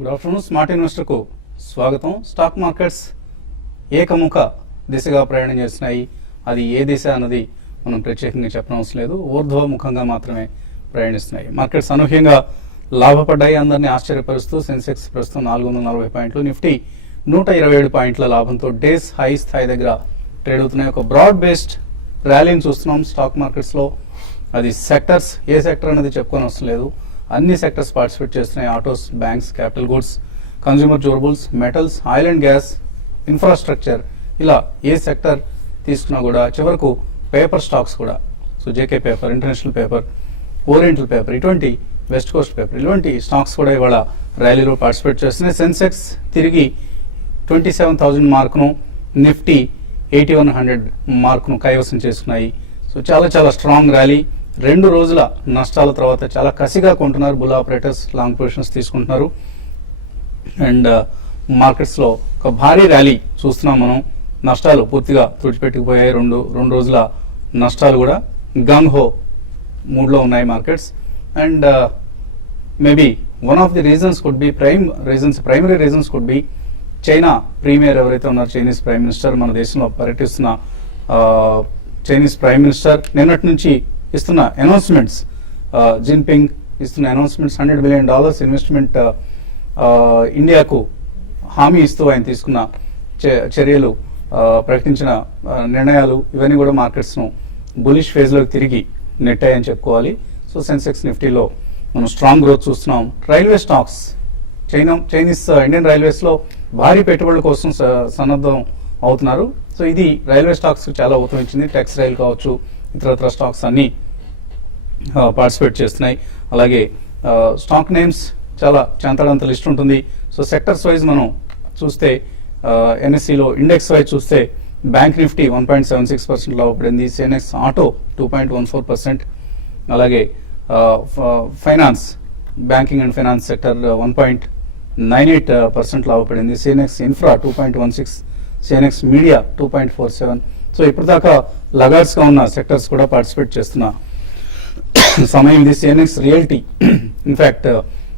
Good afternoon. Smart investor కు స్వాగతం. Stock markets ఏకముఖ దిశగా ప్రయాణం చేస్తున్నాయి. అది ఏ దిశ అన్నది మనం ప్రత్యేకంగా చెప్పనవసరం లేదు. ఊర్ధ్వముఖంగా మాత్రమే ప్రయాణిస్తున్నాయి. మార్కెట్స్ అనూహ్యంగా లాభపడ్డాయి. అందరినీ ఆశ్చర్యపరుస్తూ సెన్సెక్స్ ప్రస్తుతం 440 పాయింట్లు, నిఫ్టీ 127 పాయింట్ల లాభంతో డేస్ హై స్థాయి దగ్గర ట్రేడ్ అవుతున్నాయి. ఒక బ్రాడ్ బేస్డ్ ర్యాలీని చూస్తున్నాం స్టాక్ మార్కెట్స్ లో. అది సెక్టర్స్, ఏ సెక్టర్ అనేది చెప్పుకొని అవసరం లేదు, అన్ని సెక్టర్స్ పార్టిసిపేట్ చేస్తున్నాయి. Autos, banks, capital goods, consumer durables, metals, oil and gas, infrastructure, ఇలా ఏ సెక్టర్ తీసుకున్నా కూడా చివరకు పేపర్ స్టాక్స్ కూడా, so JK paper, international paper, oriental paper, ఇటువంటి వెస్ట్ కోస్ట్ పేపర్, ఇటువంటి స్టాక్స్ కూడా ఇవాళ ర్యాలీలో పార్టిసిపేట్ చేస్తున్నాయి. సెన్సెక్స్ తిరిగి 27,000 మార్కును, నిఫ్టీ 8100 మార్కును కైవసం చేసుకున్నాయి. సో చాలా చాలా స్ట్రాంగ్ ర్యాలీ. 2 రోజుల నష్టాల తర్వాత చాలా కసిగా కొంటున్నారు బుల్ ఆపరేటర్స్, లాంగ్ పొజిషన్స్ తీసుకుంటున్నారు. అండ్ మార్కెట్స్ లో ఒక భారీ ర్యాలీ చూస్తున్నాం మనం. నష్టాలు పూర్తిగా తుడిచిపెట్టుకుపోయాయి. రెండు రోజుల నష్టాలు కూడా గంగ్ హో మూడ్ లో ఉన్నాయి markets. And maybe one of the reasons could be primary reasons could be China premier ఎవరైతే ఉన్నారో, చైనీస్ ప్రైమ్ మినిస్టర్, మన దేశంలో పర్యటిస్తున్న చైనీస్ ప్రైమ్ మినిస్టర్ నిన్నటి నుంచి ఇస్తున్న అనౌన్స్మెంట్స్, జిన్పింగ్ ఇస్తున్న అనౌన్స్మెంట్స్, $100 బిలియన్ ఇన్వెస్ట్మెంట్ ఇండియాకు హామీ ఇస్తూ ఆయన తీసుకున్న చర్యలు, ప్రకటించిన నిర్ణయాలు, ఇవన్నీ కూడా మార్కెట్స్ ను బులిష్ ఫేజ్ లోకి తిరిగి నెట్టాయని చెప్పుకోవాలి. సో సెన్సెక్స్, నిఫ్టీలో మనం స్ట్రాంగ్ గ్రోత్ చూస్తున్నాం. Railway stocks, Chinese Indian railways లో భారీ పెట్టుబడుల కోసం సన్నద్ధం అవుతున్నారు. సో ఇది రైల్వే స్టాక్స్ చాలా ఊతమిచ్చింది. టెక్స్ రైల్ కావచ్చు, ఇతరత్ర స్టాక్స్ అన్ని పార్టిసిపేట్ చేస్తున్నాయి. అలాగే స్టాక్ నేమ్స్ చాలా చెంతడంత లిస్ట్ ఉంటుంది. సో సెక్టర్స్ వైజ్ మనం చూస్తే ఎన్ఎస్సిలో ఇండెక్స్ వైజ్ చూస్తే బ్యాంక్ నిఫ్టీ 1.76% లాభపడింది. సిఎన్ఎక్స్ ఆటో 2.14%, అలాగే finance, banking and finance sector 1.98% లాభపడింది. CNX infra 2.16%, CNX media 2.47%. So ఇప్పుడు దాకా లగార్డ్స్ గా ఉన్న సెక్టర్స్ కూడా పార్టిసిపేట్ చేస్తున్న సమయం ఇది. సిఎన్ఎక్స్ రియల్టీ ఇన్ఫాక్ట్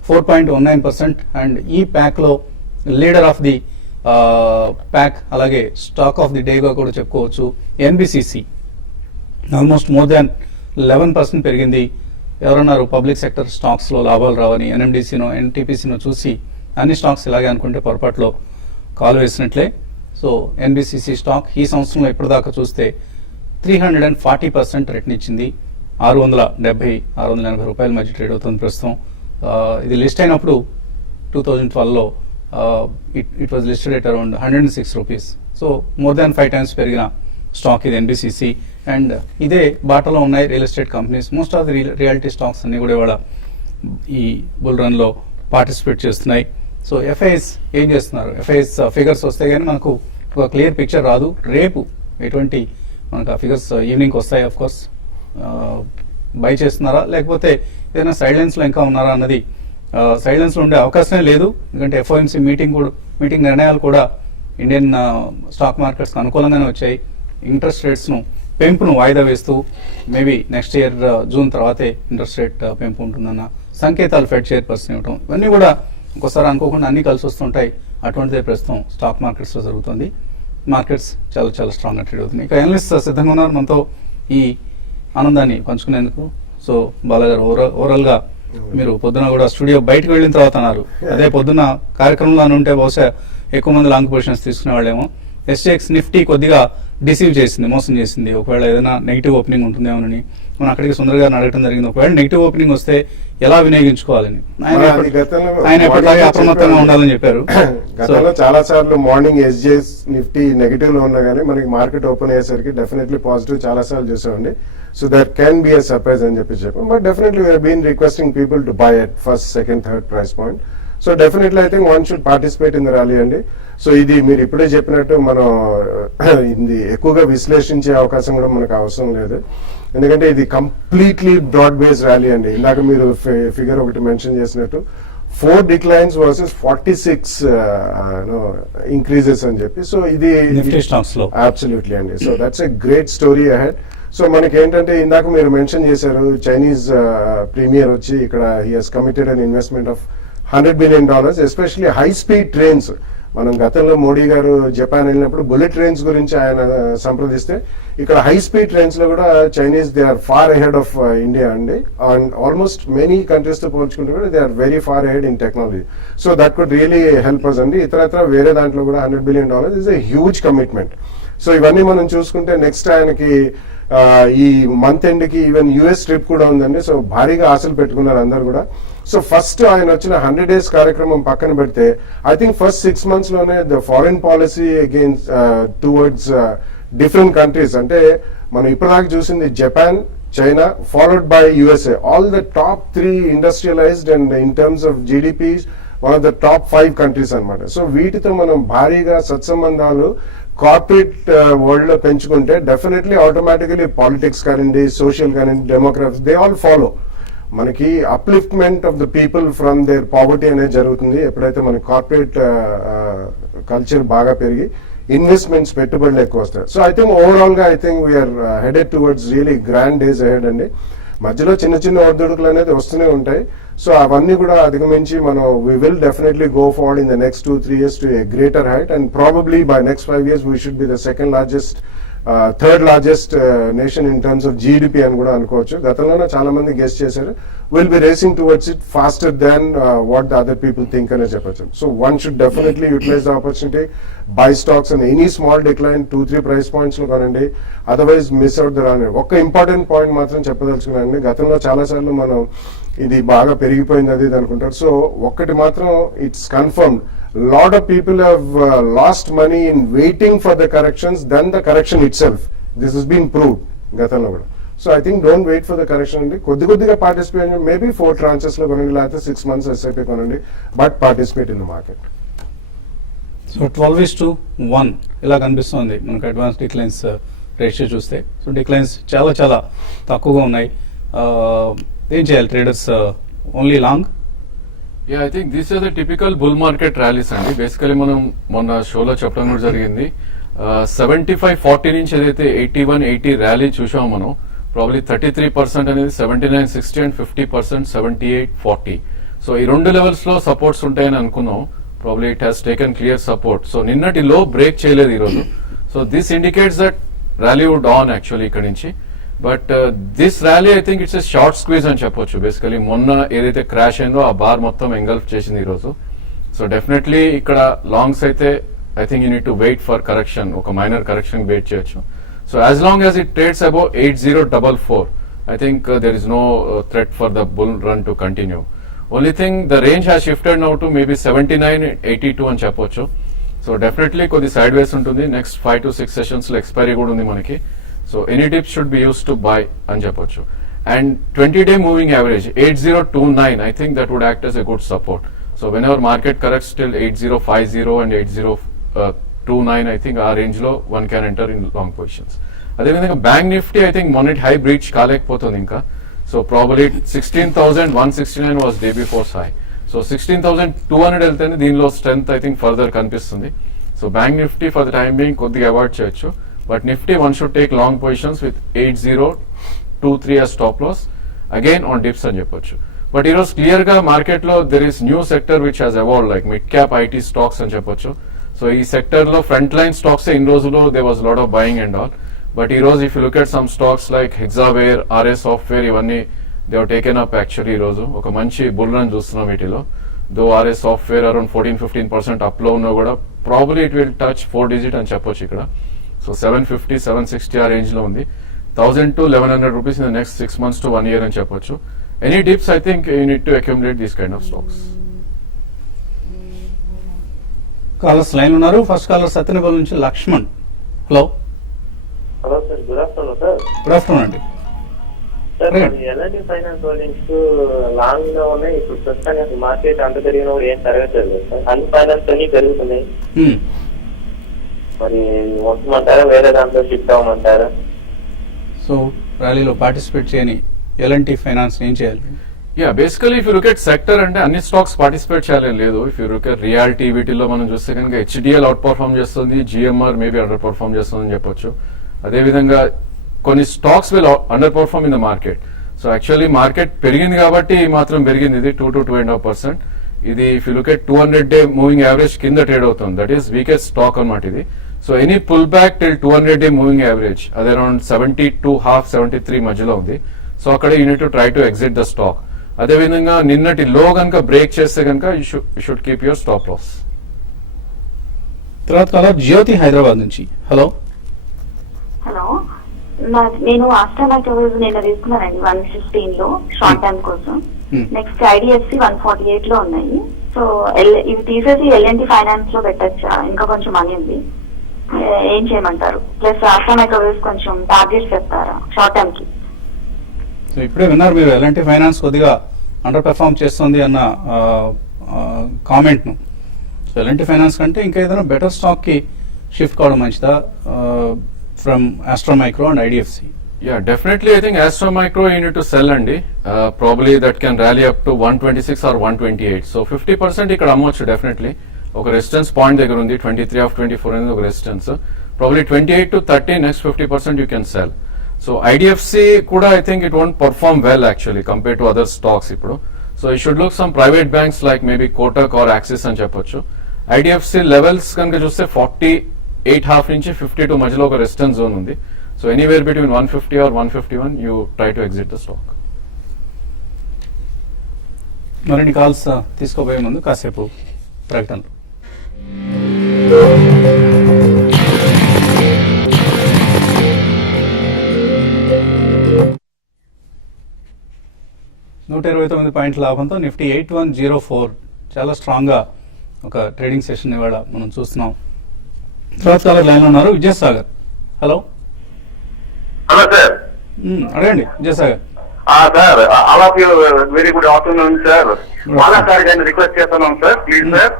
4.19%, అండ్ ఈ ప్యాక్ లో లీడర్ ఆఫ్ ది ప్యాక్, అలాగే స్టాక్ ఆఫ్ ది డేగా కూడా చెప్పుకోవచ్చు. ఎన్బిసిసి ఆల్మోస్ట్ మోర్ దాన్ 11% పెరిగింది. ఎవరన్నారు పబ్లిక్ సెక్టర్ స్టాక్స్ లో లాభాలు రావని, ఎన్ఎండిసినో ఎన్టీపీసీనో చూసి అన్ని స్టాక్స్ ఇలాగే అనుకుంటే పొరపాట్లో కాలు వేసినట్లే. సో ఎన్బిసిసి స్టాక్ ఈ సంవత్సరంలో ఇప్పటిదాకా చూస్తే 340% రిటర్న్ ఇచ్చింది. 680-680 రూపాయల మధ్య ట్రేడ్ అవుతుంది ప్రస్తుతం. ఇది లిస్ట్ అయినప్పుడు 2012లో it was listed at around 106 rupees. So more than 5 times పెరిగిన స్టాక్ ఇది ఎన్బిసిసి. అండ్ ఇదే బాటలో ఉన్నాయి real estate companies. Most of the reality stocks అన్ని కూడా ఇవాళ ఈ బుల్ రన్ లో పార్టిసిపేట్ చేస్తున్నాయి. సో ఎఫ్ఐఎస్ ఏం చేస్తున్నారు? ఎఫ్ఐఎస్ ఫిగర్స్ వస్తే కానీ మనకు ఒక క్లియర్ పిక్చర్ రాదు. రేపు ఎటువంటి మనకు ఆ ఫిగర్స్ ఈవినింగ్ వస్తాయి. ఆఫ్ కోర్స్ బై చేస్తున్నారా లేకపోతే ఏదైనా సైలెన్స్ లో ఇంకా ఉన్నారా అన్నది, సైలెన్స్ లో ఉండే అవకాశమే లేదు. ఎందుకంటే ఎఫ్ఓఎంసీ మీటింగ్ నిర్ణయాలు కూడా ఇండియన్ స్టాక్ మార్కెట్స్ కు అనుకూలంగానే వచ్చాయి. ఇంట్రెస్ట్ రేట్స్ ను పెంపును వాయిదా వేస్తూ మేబీ నెక్స్ట్ ఇయర్ జూన్ తర్వాతే ఇంట్రెస్ట్ రేట్ పెంపు ఉంటుందన్న సంకేతాలు ఫెడ్ చైర్పర్సన్ ఇవ్వటం, ఇవన్నీ కూడా ఒక్కోసారి అనుకోకుండా అన్ని కలిసి వస్తుంటాయి. అటువంటిదే ప్రస్తుతం స్టాక్ మార్కెట్స్ లో జరుగుతుంది. మార్కెట్స్ చాలా చాలా స్ట్రాంగ్ గా ట్రేడ్ అవుతుంది. ఇక అనలిస్ట్ సిద్ధంగా ఉన్నారు మనతో ఈ ఆనందాన్ని పంచుకునేందుకు. సో బాలగారు, ఓవరాల్ గా మీరు పొద్దున కూడా స్టూడియో బయటకు వెళ్ళిన తర్వాత అన్నారు, అదే పొద్దున్న కార్యక్రమంలో అని ఉంటే బహుశా ఎక్కువ మంది లాంగ్ పొజిషన్స్ తీసుకునే వాళ్ళేమో. ఎస్జెక్స్ నిఫ్టీ కొద్దిగా డిసీవ్ చేసింది, మోసం చేసింది. ఒకవేళ ఏదైనా నెగిటివ్ ఓపెనింగ్ ఉంటుందేమోనని మనం అక్కడికి సుందర్ గారిని అడగడం జరిగింది. ఒకవేళ నెగిటివ్ ఓపెనింగ్ వస్తే ఎలా వినియోగించుకోవాలని ఆయన ఎప్పటిలాగే అప్రమత్తంగా ఉండాలని చెప్పారు. గతంలో చాలా సార్లు మార్నింగ్ ఎస్జెస్ నిఫ్టీ నెగిటివ్ లో ఉన్నా కానీ మనకి మార్కెట్ ఓపెన్ అయ్యేసరికి డెఫినెట్లీ పాజిటివ్ చాలా సార్లు చూసామండి. So that can be a surprise అని చెప్పాం. But definitely we are been requesting people to buy at first, second, third price point. So definitely I think one should participate in the rally అండి. సో ఇది మీరు ఇప్పుడే చెప్పినట్టు మనం ఇది ఎక్కువగా విశ్లేషించే అవకాశం కూడా మనకు అవసరం లేదు. ఎందుకంటే ఇది కంప్లీట్లీ బ్రాడ్ బేస్డ్ ర్యాలీ అండి. ఇందాక మీరు ఫిగర్ ఒకటి మెన్షన్ చేసినట్టు 4 declines వర్సెస్ 46 ఇంక్రీజెస్ అని చెప్పి. సో ఇది అబ్సల్యూట్లీ అండి. So that's a great story ahead. So మనకి ఏంటంటే ఇందాక మీరు మెన్షన్ చేశారు, చైనీస్ ప్రీమియర్ వచ్చి ఇక్కడ he he's committed an investment of $100 billion, especially high speed trains. మనం గతంలో మోడీ గారు జపాన్ వెళ్ళినప్పుడు బుల్లెట్ ట్రైన్స్ గురించి ఆయన సంప్రదిస్తే, ఇక్కడ హై స్పీడ్ ట్రైన్స్ లో కూడా Chinese they are far ahead of India అండి. అండ్ ఆల్మోస్ట్ మెనీ కంట్రీస్ తో పోల్చుకుంటే కూడా they are very far ahead in technology. So that could really help us అండి. ఇతరత్ర వేరే దాంట్లో కూడా $100 billion is a huge commitment. సో ఇవన్నీ మనం చూసుకుంటే నెక్స్ట్ ఆయనకి ఈ మంత్ ఎండ్ కి ఈవెన్ యుఎస్ ట్రిప్ కూడా ఉందండి. సో భారీగా ఆశలు పెట్టుకున్నారు అందరు కూడా. సో ఫస్ట్ ఆయన వచ్చిన 100 days కార్యక్రమం పక్కన పెడితే, ఐ థింక్ ఫస్ట్ 6 months లోనే the foreign policy against towards different countries, అంటే మనం ఇప్పటిదాకా చూసింది Japan, China, followed by USA, all the top 3 industrialised and in terms of GDP one of the top 5 countries అనమాట. So వీటితో మనం భారీగా సత్సంబంధాలు కార్పొరేట్ వరల్డ్ లో పెంచుకుంటే డెఫినెట్లీ ఆటోమేటికలీ పాలిటిక్స్ కానివ్వండి, సోషల్ కానివ్వండి, డెమోక్రసీ, దే ఆల్ ఫాలో. మనకి upliftment of the people from their poverty అనేది జరుగుతుంది ఎప్పుడైతే మన కార్పొరేట్ కల్చర్ బాగా పెరిగి ఇన్వెస్ట్మెంట్స్ పెట్టుబడులు ఎక్కువ వస్తాయి. సో ఐ థింక్ ఓవరాల్ గా I think we are headed towards really grand days ahead అండి. మధ్యలో చిన్న చిన్న ఒడిదుడుకులు అనేది వస్తూనే ఉంటాయి. సో అవన్నీ కూడా అధిగమించి మనం we will definitely go forward in the next 2-3 years to a greater height, and probably by next 5 years we should be the third largest nation in terms of GDP అని కూడా అనుకోవచ్చు. గతంలోనే చాలా మంది గెస్ చేశారు. We'll be racing towards it faster than what the other people think అనే చెప్పచ్చు. So one should definitely utilize the opportunity, buy stocks and any small decline 2-3 price points లో కొనండి, otherwise miss out the run. ఒక important point మాత్రం చెప్పదలుచుకున్నానండి. గతంలో చాలా సార్లు మనం ఇది బాగా పెరిగిపోయింది అది అనుకుంటారు. సో ఒక్కటి మాత్రం it's confirmed, lot of people have lost money in waiting for the corrections than the correction itself. This has been proved gatanlo kuda. So I think don't wait for the correction andi, koddiga participate, maybe 4 tranches lo konandi, lathe 6 months SIP konandi, but participate in the market. So 12:1 ఇలా కనిపిస్తుంది మనకు advance declines ratio చూస్తే. So declines చాలా చాలా తక్కువగా ఉన్నాయి. ఏం చేయాలి traders? Only long? I think this is the typical bull market rallies అండి. బేసికలీ మనం మొన్న షోలో చెప్పడం కూడా జరిగింది. 75-40 నుంచి ఏదైతే 81-80 ర్యాలీ చూసాం మనం, ప్రాబ్లీ 33% అనేది 79-60 అండ్ 50% 78-40. సో ఈ 2 లెవెల్స్ లో సపోర్ట్స్ ఉంటాయని అనుకున్నాం. Probably it has taken clear support. So నిన్నటి లో బ్రేక్ చేయలేదు ఈరోజు. So this indicates that rally would on actually ఇక్కడ నుంచి. But this rally I think it's a short squeeze అని చెప్పొచ్చు. బేసికలీ మొన్న ఏదైతే క్రాష్ అయిందో ఆ బార్ మొత్తం ఎంగల్ఫ్ చేసింది ఈరోజు. సో డెఫినెట్లీ ఇక్కడ లాంగ్స్ అయితే I think you need to wait for correction, ఒక మైనర్ కరెక్షన్ వెయిట్ చేయొచ్చు. So as long as it trades above 8044, I think there is no threat for the bull run to continue. Only thing the range has shifted now to maybe 79-82 అని చెప్పొచ్చు. So definitely కొద్ది sideways ఉంటుంది. Next 5 to 6 sessions లో expiry కూడా ఉంది మనకి. So any dips should be used to buy అని చెప్పొచ్చు. And 20-day moving average 8029, I think that would act as a good support. So whenever market corrects till 8050 and 8029, I think our range లో one can enter in long positions. అదేవిధంగా bank Nifty I think మొన్నటి high breach కాలేకపోతుంది ఇంకా. So probably 16,169 was day before's high. So 16,200 వెళ్తేనే దీనిలో strength I think further కనిపిస్తుంది. So bank Nifty for the time being కొద్దిగా avoid చేయొచ్చు. But Nifty one should take long positions with 8023 as stop loss again on dips అని చెప్పొచ్చు. But ఈరోజు clear గా market లో there is new sector which has evolved like mid cap IT stocks అని చెప్పొచ్చు. So ఈ sector లో front line stocks in రోజులో they was lot of buying and all. But ఈ రోజు if you look at some stocks like Hexaware, RS software, ఇవన్నీ they have taken up actually. ఈ రోజు ఒక మంచి బుల్ రన్ చూస్తున్నాం వీటిలో. Though RS software around 14-15% up లో ఉన్నా కూడా probably it will touch 4 digit అని చెప్పొచ్చు ఇక్కడ. సో 750-760 ఆ రేంజ్ లో ఉంది. 1000 to 1100 rupees in the next 6 months to 1 year అని చెప్పొచ్చు. Any dips I think you need to accumulate these kind of stocks. Callers line ఉన్నారు. ఫస్ట్ కాలర్ సత్యనపల్లి నుంచి Lakshman. Hello sir, good afternoon sir. Good afternoon అండి. Sir L&T finance holdings long లో ఉన్నాయి. ఇప్పుడు ప్రస్తుతానికి market అంత పెరిగిన కూడా ఏం తరగట్లేదు సార్. అన్ని ఫైనాన్స్ అన్ని పెరుగుతున్నాయి. మరి వస్తామంటారా, వేరే దాంట్లో షిఫ్ట్ అవ్వమంటారా? సో ర్యాలీలో పార్టిసిపేట్ చేయని ఎల్ఎన్టీ ఫైనాన్స్ ఏం చేయాలి? Basically if you look at sector అంటే అన్ని స్టాక్స్ పార్టిసిపేట్ చేయాలని లేదు. If you look at reality వీటిలో మనం చూస్తే కనుక హెచ్డిఎల్ అవుట్ పర్ఫార్మ్ చేస్తుంది, జిఎంఆర్ మేబీ అండర్ పర్ఫార్మ్ చేస్తుంది అని చెప్పొచ్చు. అదేవిధంగా కొన్ని stocks will under perform in the market. So actually market పెరిగింది కాబట్టి మాత్రం పెరిగింది ఇది 2 to 2.5%. ఇది if you look at 200-day moving average కింద ట్రేడ్ అవుతుంది. దట్ ఈస్ వీకెస్ట్ స్టాక్ అనమాట ఇది. So any pull back till 200-day moving average అది అరౌండ్ 72.5 73 మధ్యలో ఉంది. సో అక్కడ you need to try to exit the stock. అదేవిధంగా నిన్నటి లో కనుక బ్రేక్ చేస్తే కనుక you should keep your stop loss. తర్వాత కాలర్ జ్యోతి హైదరాబాద్ నుంచి. హలో. హలో, నేను ఆస్ట్రా మైక్రోవేవ్ నిన్న తీసుకున్నానండి 115 లో షార్ట్ టైం కోసం. నెక్స్ట్ ఐడిఎఫ్సి 148 లో ఉన్నాయి. సో ఇవి తీసేసి ఎల్ఎన్టీ ఫైనాన్స్ లో పెట్టచ్చా? ఇంకా కొంచెం మనీ ఉంది, ఏం చేయమంటారు? ప్లస్ ఆస్ట్రా మైక్రోవేవ్ కొంచెం టార్గెట్స్ చెప్తారా షార్ట్ టైం కి? సో ఇప్పుడే విన్నారు మీరు ఎలాంటి ఫైనాన్స్ కొద్దిగా అండర్ పెర్ఫార్మ్ చేస్తుంది అన్న కామెంట్ను. సో ఎలాంటి ఫైనాన్స్ కంటే ఇంకా ఏదైనా బెటర్ స్టాక్ కి షిఫ్ట్ కావడం మంచిదా from Astra micro and IDFC? Yeah, definitely. I think Astro Micro you need to sell అండి. Probably that can rally up to 126 or 128. So 50% ఇక్కడ అమ్మొచ్చు డెఫినెట్లీ. ఒక రెసిస్టెన్స్ పాయింట్ దగ్గర ఉంది 23 of 24 అనేది ఒక resistance. Probably 28 to 30 next 50% you can sell. So IDFC కూడా I think it won't perform well actually compared to other stocks ఇప్పుడు. So you should look some private banks like maybe Kotak or Axis అని చెప్పొచ్చు. IDFC levels కనుక చూస్తే 48.5 నుంచి 52 మధ్యలో ఒక resistance zone ఉంది. So anywhere between 150 or 151, you try to exit the stock. మరిన్ని కాల్స్ తీసుకోబోయే ముందు కాసేపు ప్రకటనలు. $129 లాభంతో నిఫ్టీ 8104 చాలా స్ట్రాంగ్ గా ఒక ట్రేడింగ్ సెషన్ ఇవాళ మనం చూస్తున్నాం. తర్వాత కాలర్ లైన్ లో ఉన్నారు విజయసాగర్. హలో. Hello sir. అడగండి Vijayasagar. Sir all of you very good afternoon sir. Bala sir గారిని రిక్వెస్ట్ చేస్తున్నాం సార్, ప్లీజ్ సార్.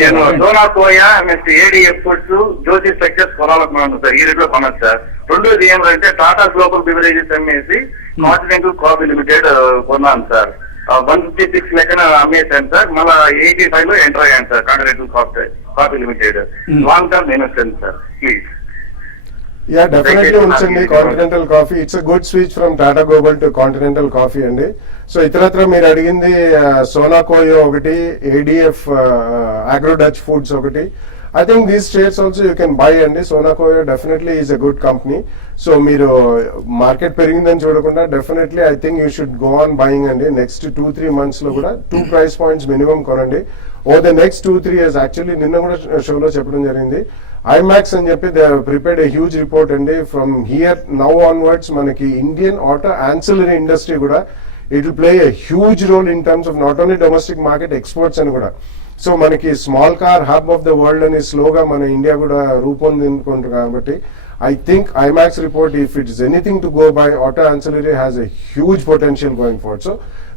నేను Sona Koyo next ADF foods Jyoti structures కొనాలనుకున్నాను సార్. ఈ రేట్లో కొనచ్చు సార్. రెండోది ఏమంటే టాటా గ్లోబల్ బివరేజెస్ అమ్మేసి కాంటినెంటల్ కాఫీ లిమిటెడ్ కొన్నాను సార్. 156 లెక్కన అమ్మేసాను సార్. మళ్ళీ 85 లో ఎంటర్ అయ్యాను sir continental coffee limited. Long term investment sir please. Yeah definitely ఉంచండి continental coffee. It's a good switch from Tata global to continental coffee అండి. సో ఇతరత్ర మీరు అడిగింది సోనా కోయో ఒకటి, ఏడిఎఫ్ అగ్రో డచ్ ఫుడ్స్ ఒకటి. I think these shares also you can buy అండి. Sona Koyo definitely is a good company. So మీరు market పెరిగిందని చూడకుండా definitely I think you should go on buying అండి. నెక్స్ట్ 2-3 months లో కూడా 2 price points minimum కొనండి. Over the next 2-3 years. Actually నిన్న కూడా షోలో చెప్పడం జరిగింది. ఐమాక్స్ అని చెప్పి they prepared a huge report అండి. ఫ్రమ్ హియర్ నౌ ఆన్వర్డ్స్ మనకి ఇండియన్ ఆటో యాన్సిలరీ ఇండస్ట్రీ కూడా it will play a huge role in terms of not only domestic market, exports అని కూడా. సో మనకి small car hub of the world అని స్లోగా మన India కూడా రూపొందించుకుంటుంది. కాబట్టి I think IMAX report, if it is anything to go by, auto ancillary has a huge potential going forward. So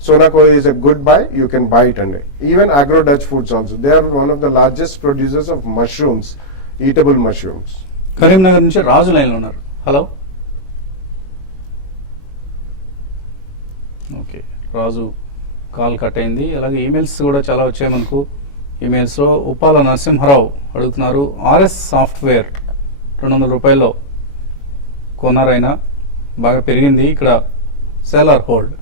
Sona Koyo is a good buy. You can buy it and even Agro Dutch Foods also. They are one of the largest producers of mushrooms, eatable mushrooms. Karimnagar నుంచి రాజు line లో ఉన్నారు. Hello. Okay, రాజు call cut అయింది. అలాగే emails కూడా చాలా వచ్చాయి మనకు. Emails లో ఉప్పాల నరసింహారావు అడుగుతున్నారు, ఆర్ఎస్ సాఫ్ట్వేర్ $200 కొన్నారైనా బాగా పెరిగింది, ఇక్కడ sell or hold?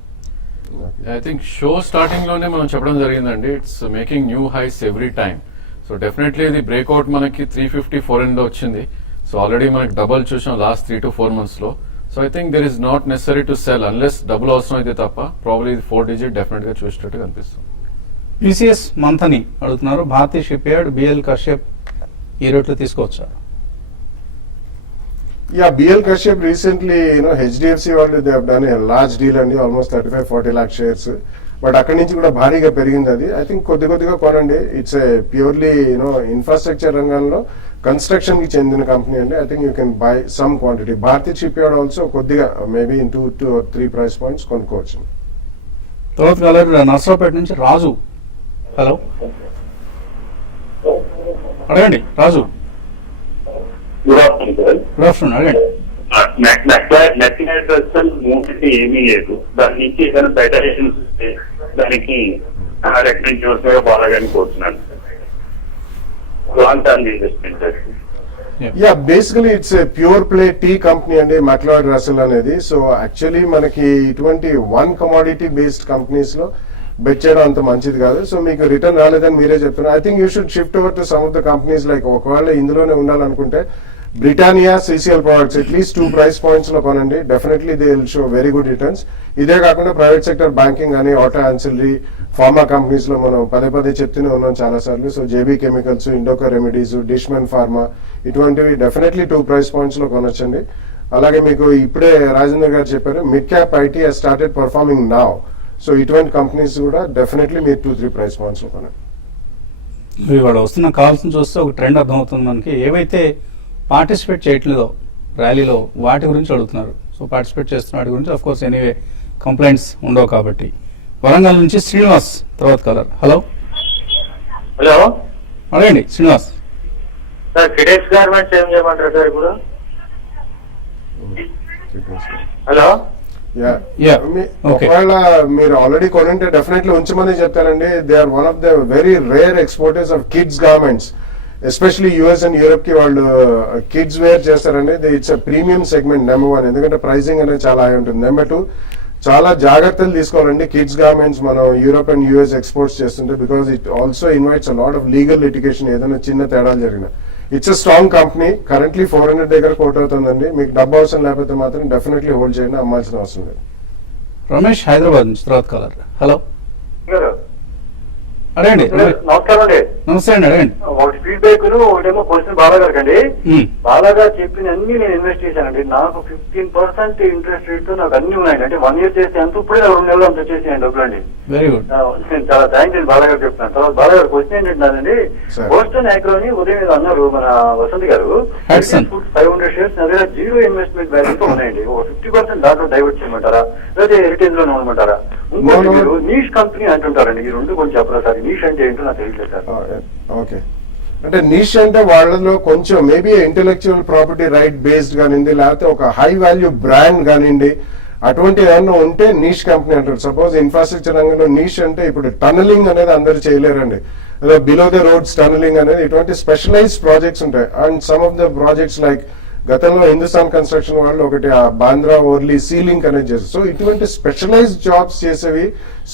I think show starting లోనే మనం చెప్పడం జరిగిందండి, it's making new highs every time. So definitely ఇది బ్రేక్అవుట్ మనకి 350-400 లో వచ్చింది. సో ఆల్రెడీ మనకి డబుల్ చూసాం లాస్ట్ 3 to 4 months లో. So I think there is not necessary to sell unless double అవసరం అయితే తప్ప. ప్రాబ్లీ ఇది 4 digit డెఫినెట్ గా చూసినట్టు కనిపిస్తుంది. యూసీఎస్ మంథని అడుగుతున్నారు, భారతీయ షిప్ యార్డ్ బిఎల్ కశ్యప్ ఈ రేట్లో తీసుకోవచ్చా? Yeah, BL Kashyap recently, HDFC వాళ్ళు they have done a large deal అండి, almost 35-40 lakh shares. బట్ అక్కడి నుంచి కూడా భారీగా పెరిగింది అది. ఐ థింక్ కొద్దిగా కొనండి. ఇట్స్ ఏ ప్యూర్లీ ఇన్ఫ్రాస్ట్రక్చర్ రంగంలో కన్స్ట్రక్షన్ కి చెందిన కంపెనీ అండి. I think you can by some quantity. Bharatiya ship yard also కొద్దిగా maybe in 2 to 3 price points కొనుక్కోవచ్చు. తర్వాత కాలర్ నర్సరావుపేట నుంచి రాజు. హలో, అడగండి Raju. Good afternoon sir. Good afternoon, అడగండి. మూమెంట్ ఏమీ లేదు, దాని నుంచి ఏదైనా బెటర్ దానికి రికమెండ్ చేస్తే బాగాని కోరుతున్నాను. Long term investment sir. Yeah basically it's a pure play tea company అండి మెక్లాయిడ్ రసెల్ అనేది. సో యాక్చువల్లీ మనకి ఇటువంటి వన్ కమోడిటీ బేస్డ్ కంపెనీస్ లో బెట్ చేయడం అంత మంచిది కాదు. సో మీకు రిటర్న్ రాలేదని మీరే చెప్తున్నారు. I think you should shift over to some of the companies like ఒకవేళ ఇందులోనే ఉండాలనుకుంటే Britannia, CCL products at least 2 price points లో కొనండి. Definitely they will show very good returns. ఇదే కాకుండా ప్రైవేట్ సెక్టర్ బ్యాంకింగ్ అని, ఆటో యాన్సిలరీ, ఫార్మా కంపెనీస్ లో మనం పదే చెప్తూనే ఉన్నాం చాలా సార్లు. So JB chemicals, Indoco remedies, Dishman pharma ఇటువంటివి డెఫినెట్లీ 2 ప్రైస్ పాయింట్స్ లో కొనొచ్చండి. అలాగే మీకు ఇప్పుడే రాజేందర్ గారు చెప్పారు mid cap IT has started performing now. So ఇటువంటి కంపెనీస్ కూడా డెఫినెట్లీ మీరు 2-3 ప్రైస్ పాయింట్స్ లో కొనండి. ఇవాళ వస్తున్న కాల్స్ చూస్తే ఒక ట్రెండ్ అర్థమవుతుంది మనకి. ఏవైతే పార్టిసిపేట్ చేయట్లేదో ర్యాలీలో వాటి గురించి అడుగుతున్నారు. సో పార్టిసిపేట్ చేస్తున్న వాటి గురించి అఫ్ కోర్స్ ఎనీవే కంప్లైంట్స్ ఉండవు కాబట్టి. వరంగల్ నుంచి శ్రీనివాస్ తర్వాత కలర్. హలో హలో అడగండి శ్రీనివాస్. సార్ ఫిడెక్స్ గార్మెంట్స్ ఏం చేయమంటారు సార్ ఇప్పుడు? Hello Yeah. Okay. ఒకవేళ మీరు ఆల్రెడీ కొనుంటే డెఫినెట్లీ ఉంచమని చెప్తానండి. They are one of the very rare exporters of kids garments. Especially US and Europe కి వాళ్ళు కిడ్స్ వేర్ చేస్తారండి. ఇట్స్ ప్రీమియం సెగ్మెంట్ నెంబర్ 1, ఎందుకంటే ప్రైసింగ్ అనేది చాలా హై ఉంటుంది. నెంబర్ 2 చాలా జాగ్రత్తలు తీసుకోవాలండి. కిడ్స్ గార్మెంట్స్ మనం యూరోప్ అండ్ US ఎక్స్పోర్ట్స్ చేస్తుంటే because it also invites a lot of legal litigation ఏదైనా చిన్న తేడాలు జరిగినా. It's a strong company. Currently 400 దగ్గర కోట్ అవుతుందండి. మీకు డబ్బు అవసరం లేకపోతే మాత్రం డెఫినెట్లీ హోల్డ్ చేయండి, అమ్మాల్సిన అవసరం లేదు. రమేష్ హైదరాబాద్ నుంచి తర్వాత కలర్. హలో అడగండి. నమస్కారం అండి. నమస్తే అండి, అడగండి. ఒకటి ఫీడ్బ్యాక్ ఒకటేమో క్వశ్చన్ బాలాగారు కండి. బాలాగారు చెప్పిన అన్ని నేను ఇన్వెస్ట్ చేశానండి. నాకు 15% ఇంట్రెస్ట్ రేట్ తో నాకు అన్ని ఉన్నాయండి. అంటే 1 year చేస్తే అంత ఇప్పుడే 2 నెలలు అంత చేసేయండి డబ్బులు అండి. Very good. నేను చాలా థ్యాంక్స్ అండి బాలాగారు చెప్తున్నాను. తర్వాత బాలాగారు క్వశ్చన్ ఏంటంటే బోస్టన్ అగ్రోని ఉదయం ఏదో అన్నారు మన వసంత్ గారు. 500 షేర్స్ నా దగ్గర 0 ఇన్వెస్ట్మెంట్ వాల్యూతో ఉన్నాయండి. ఒక 50% దాంట్లో డైవర్ట్ చేయమంటారా లేదా హెరిటేజ్ లోనే ఉండమంటారా? ఇంకోటి మీరు నీష్ కంపెనీ అంటుంటారండి. ఈ రెండు కొంచెం చెప్పరా సార్? నీష్ అంటే ఏంటో నాకు తెలియదు సార్. ఓకే, అంటే నిష్ అంటే వాళ్ళలో కొంచెం maybe intellectual property right based కానివ్వండి, లేకపోతే ఒక హై వాల్యూ బ్రాండ్ కానివ్వండి, అటువంటి ఏమన్నా ఉంటే నీష్ కంపెనీ అంటారు. సపోజ్ ఇన్ఫ్రాస్ట్రక్చర్ రంగంలో నీష్ అంటే ఇప్పుడు టనలింగ్ అనేది అందరు చేయలేరండి. బిలో ద రోడ్స్ టనలింగ్ అనేది ఇటువంటి స్పెషలైజ్డ్ ప్రాజెక్ట్స్ ఉంటాయి. And some of the projects like గతంలో హిందుస్థాన్ కన్స్ట్రక్షన్ వాళ్ళు ఒకటి ఆ బాంద్రా ఓర్లీ సీలింగ్ అనేది చేస్తారు. సో ఇటువంటి స్పెషలైజ్డ్ జాబ్స్ చేసేవి,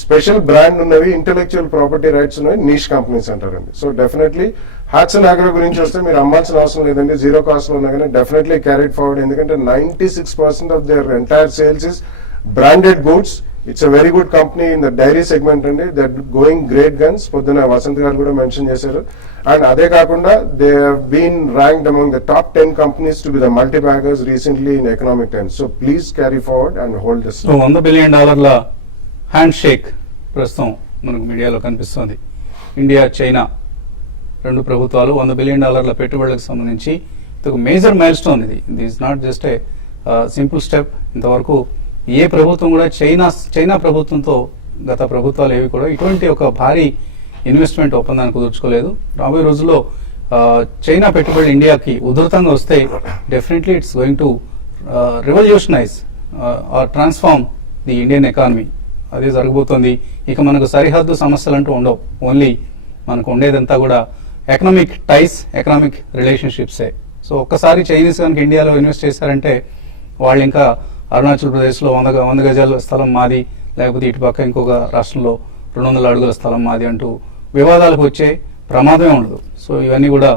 స్పెషల్ బ్రాండ్ ఉన్నవి, ఇంటెలెక్చువల్ ప్రాపర్టీ రైట్స్ ఉన్నవి నీష్ కంపెనీస్ అంటారండి. సో డెఫినెట్లీ హాట్సన్ అగ్రో గురించి వస్తే మీరు అమ్మాల్సిన అవసరం లేదండి. 0 కాస్ట్ లో ఉన్నా కానీ డెఫినెట్లీ క్యారీడ్ ఫార్వర్డ్. ఎందుకంటే 96% of their entire sales is branded goods. It's a very good company in the dairy segment అండి. That going great guns. పొద్దున వసంత్ గారు కూడా మెన్షన్ చేశారు. అండ్ అదే కాకుండా they been ranked among the top 10 companies to be the multi baggers recently in Economic Times. So please carry forward and hold this. So $100 billion hand shake ప్రస్తుతం మనకు మీడియాలో కనిపిస్తోంది. ఇండియా చైనా రెండు ప్రభుత్వాలు $100 billion పెట్టుబడులకు సంబంధించి ఇది ఒక మేజర్ మైల్ స్టోన్. ఇది is not just a simple step. ఇంతవరకు ఏ ప్రభుత్వం కూడా చైనా ప్రభుత్వంతో గత ప్రభుత్వాలు ఏవి కూడా ఇటువంటి ఒక భారీ ఇన్వెస్ట్మెంట్ ఒప్పందాన్ని కుదుర్చుకోలేదు. రాబోయే రోజుల్లో చైనా పెట్టుబడులు ఇండియాకి ఉధృతంగా వస్తే definitely it's going to revolutionise or transform the Indian economy. అదే జరగబోతోంది. ఇక మనకు సరిహద్దు సమస్యలు అంటూ ఉండవు. ఓన్లీ మనకు ఉండేదంతా కూడా ఎకనామిక్ టైస్, ఎకనామిక్ రిలేషన్షిప్సే. సో ఒక్కసారి చైనీస్ కనుక ఇండియాలో ఇన్వెస్ట్ చేశారంటే వాళ్ళు ఇంకా అరుణాచల్ ప్రదేశ్లో 100 గజాల స్థలం మాది, లేకపోతే ఇటు పక్క ఇంకొక రాష్ట్రంలో 200 అడుగుల స్థలం మాది అంటూ వివాదాలకు వచ్చే ప్రమాదమే ఉండదు. సో ఇవన్నీ కూడా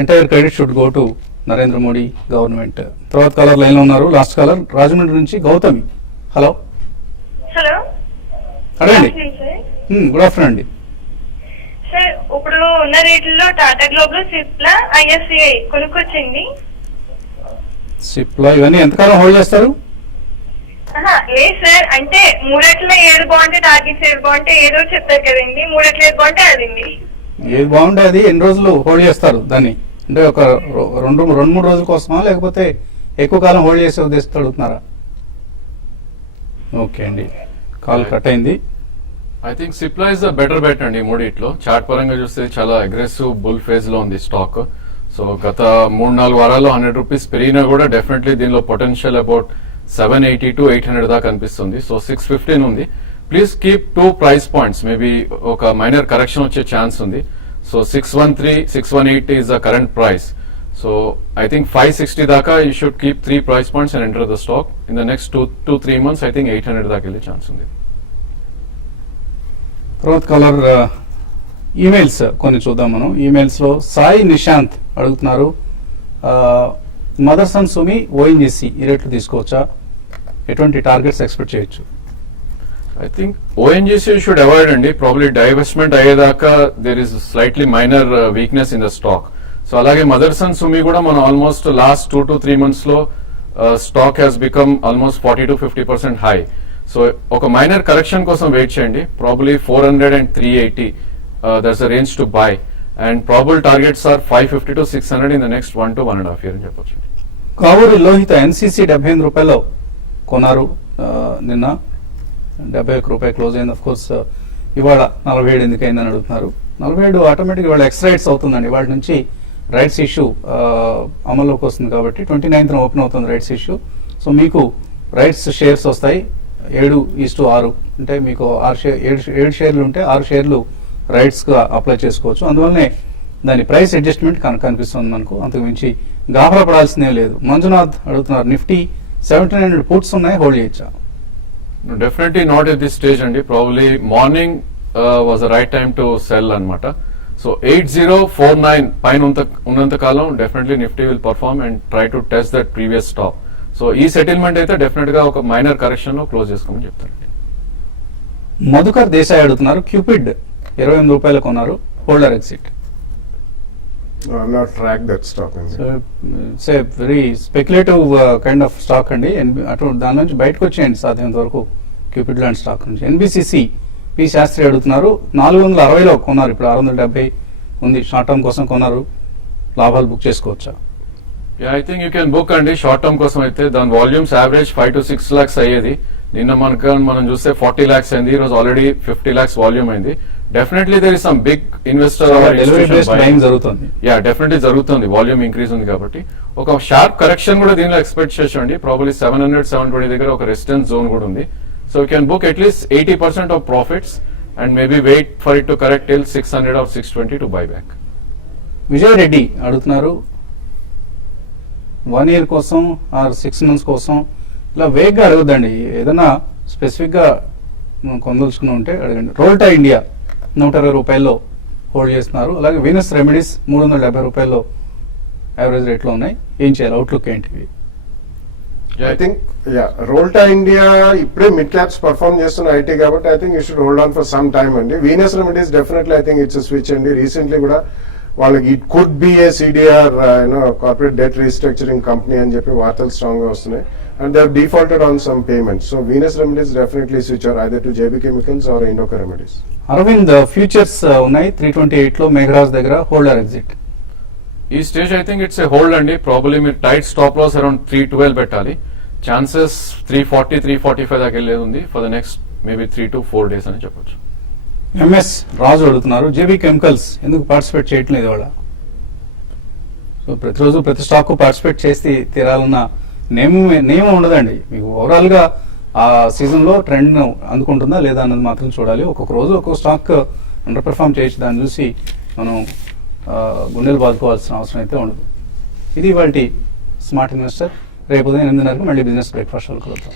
entire credit should go to Narendra Modi government. తర్వాత కాలర్ లైన్ లో ఉన్నారు. లాస్ట్ కాలర్ రాజమండ్రి నుంచి గౌతమి. హలో హలో అడగండి. గుడ్ ఆఫ్టర్నూన్ అండి. సార్ ఇప్పుడు ఉన్న రేట్లలో టాటా గ్లోబల్, సిప్లా, IFCI కొనుక్కొచ్చింది. సిప్లా ఇవన్నీ ఎంతకాలం హోల్డ్ చేస్తారు? లేదు సార్, అంటే 3 ఏది బాగుంటే టార్గెట్స్ ఏది బాగుంటే ఏదో చెప్తారు కదండి. 3 ఏది బాగుంటే అదండి. ఏది బాగుంటే అది ఎన్ని రోజులు హోల్డ్ చేస్తారు దాన్ని? అంటే ఒక 2-3 రోజుల కోసమా లేకపోతే ఎక్కువ కాలం హోల్డ్ చేసే ఉద్దేశంతో అడుగుతున్నారా? ఓకే అండి, కాల్ కట్ అయింది. I think Cipla is the better bet అండి. మూడిట్లో చార్ట్ పరంగా చూస్తే చాలా అగ్రెసివ్ బుల్ ఫేజ్ లో ఉంది స్టాక్. సో గత 3-4 వారాల్లో 100 రూపీస్ పెరిగినా కూడా డెఫినెట్లీ దీనిలో పొటెన్షియల్ అబౌట్ 780 to 800 దాకా కనిపిస్తుంది. సో 615 ఉంది. Please keep 2 price points. Maybe ఒక మైనర్ కరెక్షన్ వచ్చే ఛాన్స్ ఉంది. So 613, 618 is the current price. So I think 560 దాకా you should keep 3 price points and enter the stock. In the next 2-3 months I think 800 దాకా వెళ్ళే chance ఉంది. తర్వాత colour emails కొన్ని చూద్దాం మనం. ఈమెయిల్స్లో సాయి నిశాంత్ అడుగుతున్నారు, మదర్సన్ సుమి ఓఎన్జీసీ ఈ రేట్లు తీసుకోవచ్చా, ఎటువంటి టార్గెట్స్ ఎక్స్పెక్ట్ చేయొచ్చు? I think ONGC should avoid అండి. ప్రాబ్లీ డైవెస్ట్మెంట్ అయ్యేదాకా there is slightly minor weakness in the stock. So అలాగే మదర్సన్ సుమి కూడా మనం ఆల్మోస్ట్ లాస్ట్ 2 to 3 months లో stock has become almost 40 to 50% high. So ఒక మైనర్ కరెక్షన్ కోసం wait చేయండి. Probably 400 and 380 that's the range to buy, and probably targets are 550 to 600 in the next 1 to 1.5 years అని చెప్పొచ్చు. Kavuri Lohitha NCC 78 రూపాయలు కొన్నారు, నిన్న 71 రూపాయలు క్లోజ్ అయింది. అఫ్ కోర్స్ ఇవాళ 47 ఎందుకు అయిందని అడుగుతున్నారు. 47 ఆటోమేటిక్ ఇవాళ ఎక్స్ రైట్స్ అవుతుందండి. ఇవాళ నుంచి రైట్స్ ఇష్యూ అమల్లోకి వస్తుంది కాబట్టి 29th ఓపెన్ అవుతుంది రైట్స్ ఇష్యూ. సో మీకు రైట్స్ షేర్స్ వస్తాయి 7:6, అంటే మీకు 7 షేర్లు ఉంటే 6 షేర్లు రైట్స్గా అప్లై చేసుకోవచ్చు. అందువల్లనే దాని ప్రైస్ అడ్జస్ట్మెంట్ కనిపిస్తుంది మనకు, అంతకు మించి గాబరా పడాల్సిందే లేదు. మంజునాథ్ అడుగుతున్నారు, నిఫ్టీ 1700 పుట్స్ ఉన్నాయి, హోల్డ్ చేయొచ్చా? Definitely not at this stage అండి. Probably morning was the right time to sell అనమాట. సో 8049 పైన ఉన్నంత కాలం definitely Nifty will perform and try to test that previous stop. So ఈ సెటిల్మెంట్ అయితే డెఫినెట్ గా ఒక మైనర్ కరెక్షన్ లో క్లోజ్ చేసుకోమని చెప్తారండి. మధుకర్ దేశాయ్ అడుగుతున్నారు, క్యూపిడ్ 28 రూపాయలు కొన్నారు, holder exit. I've not tracked that stock. It's a very speculative kind of stock అండి. అటు దాని నుంచి బయటకు వచ్చేయండి సాధ్యమైనంత వరకు క్యూపిడ్ లాంటి స్టాక్ నుంచి. ఎన్బిసిసి పి శాస్త్రి అడుగుతున్నారు, 460లో కొన్నారు, ఇప్పుడు 670 ఉంది, షార్ట్ టర్మ్ కోసం కొన్నారు, లాభాలు బుక్ చేసుకోవచ్చా? I think you can book అండి షార్ట్ టర్మ్ కోసం అయితే. దాని వాల్యూమ్స్ యావరేజ్ 5 to 6 lakhs అయ్యేది. నిన్న మనం చూస్తే 40 lakhs అయింది, ఈ రోజు ఆల్రెడీ 50 lakhs వాల్యూమ్ అయింది. Definitely there is some big investor జరుగుతుంది. డెఫినెట్లీ జరుగుతుంది, వాల్యూమ్ ఇంక్రీజ్ ఉంది కాబట్టి. ఒక షార్ప్ కరెక్షన్ కూడా దీనిలో ఎక్స్పెక్ట్ చేయండి. ప్రాబ్లీ 700-720 దగ్గర ఒక రెసిస్టెన్స్ జోన్ కూడా ఉంది. So you can book at least 80% of profits and maybe wait for it to correct till 600 or 620 to buy back. Vijay Reddy అడుగుతున్నారు, 1 year కోసం ఆర్ 6 months కోసం ఇలా వేగ్గా అడగద్దండి, ఏదైనా స్పెసిఫిక్ గా కొందలుచుకుని ఉంటే అడగండి. రోల్టా ఇండియా 120 రూపాయల్లో హోల్డ్ చేస్తున్నారు. అలాగే వీనస్ రెమెడీస్ 370 రూపాయల్లో యావరేజ్ రేట్లో ఉన్నాయి. ఏం చేయాలి, అవుట్లుక్ ఏంటి? I think రోల్టా ఇండియా ఇప్పుడే మిడ్ క్యాప్స్ పర్ఫార్మ్ చేస్తున్న ఐటీ కాబట్టి I think you should hold on for some time అండి. Venus remedies definitely I think it's switch అండి. రీసెంట్లీ కూడా వాళ్ళకి it could be a CDR corporate debt restructuring company అని చెప్పి వార్తలు స్ట్రాంగ్ గా వస్తున్నాయి. And they have defaulted on some payments. So Venus remedies definitely switch or either to JB chemicals or Indoco remedies. Arvind futures ఉన్నాయి 328లో మేఘరాజ్ దగ్గర, holder exit. ఈ stage I think it's a hold అండి. Probably మీరు టైట్ స్టాప్ లాస్ అరౌండ్ 312 పెట్టాలి. Chances 340-345 దాకా వెళ్ళేది ఉంది for the next maybe 3 to 4 days అని చెప్పొచ్చు. ఎంఎస్ రాజు అడుగుతున్నారు, జేబీ కెమికల్స్ ఎందుకు పార్టిసిపేట్ చేయట్లేదు ఇవాళ? సో ప్రతిరోజు ప్రతి స్టాక్ పార్టిసిపేట్ చేసి తీరాలన్న నియమం ఉండదండి. మీకు ఓవరాల్ గా ఆ సీజన్ లో ట్రెండ్ అందుకుంటుందా లేదా అన్నది మాత్రం చూడాలి. ఒక్కొక్క రోజు ఒక్కొక్క స్టాక్ అండర్ పెర్ఫామ్ చేయొచ్చు, దాన్ని చూసి మనం గుండెలు బాదుకోవాల్సిన అవసరం అయితే ఉండదు. ఇది ఇవాల్టి స్మార్ట్ ఇన్వెస్టర్. రేపు ఉదయం 8:30 మళ్ళీ బిజినెస్ బ్రేక్ఫాస్ట్ కలుద్దాం.